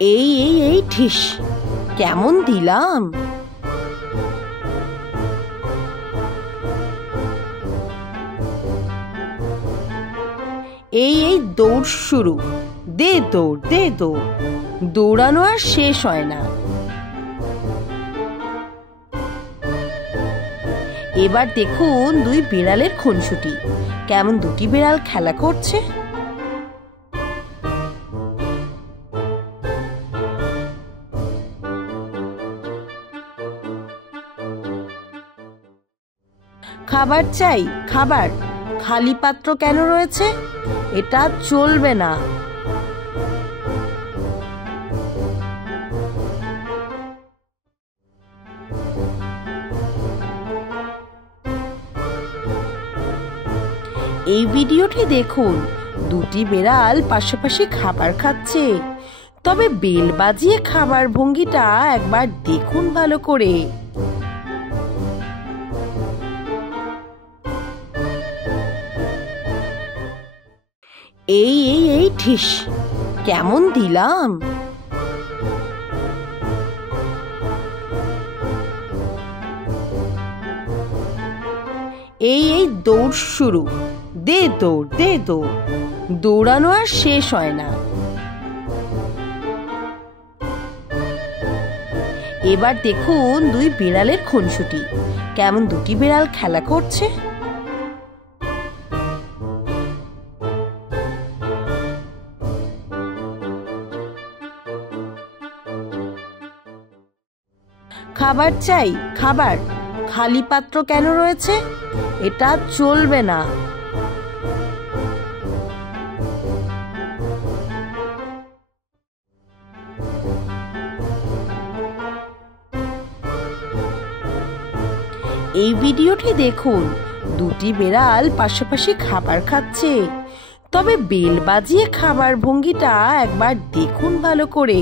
এই এই এই ঠিস, কেমন দিলাম। এই এই দৌড় শুরু, দে দৌড় দে দৌড়, দৌড়ানো আর শেষ হয় না। এবার দেখুন দুই বিড়ালের খুনসুটি, কেমন দুটি বিড়াল খেলা করছে। খাবার চাই খাবার, খালি পাত্র কেন রয়েছে? এটা চলবে না। এই ভিডিওটি দেখুন, দুটি বিড়াল পাশাপাশি খাবার খাচ্ছে, তবে বেল বাজিয়ে খাবার ভঙ্গিটা একবার দেখুন ভালো করে। এই এই এই ঠিস, কেমন দিলাম। এই এই দৌড় শুরু, দে দৌড় দে দৌড়, দৌড়ানো আর শেষ হয় না। এবার দেখুন দুই বিড়ালের খুনসুটি, কেমন দুটি বিড়াল খেলা করছে। খাবার চাই খাবার, খালি পাত্র কেন রয়েছে? এটা চলবে না। এই ভিডিওটি দেখুন, দুটি বিড়াল পাশাপাশি খাবার খাচ্ছে, তবে বেল বাজিয়ে খাবার ভঙ্গিটা একবার দেখুন ভালো করে।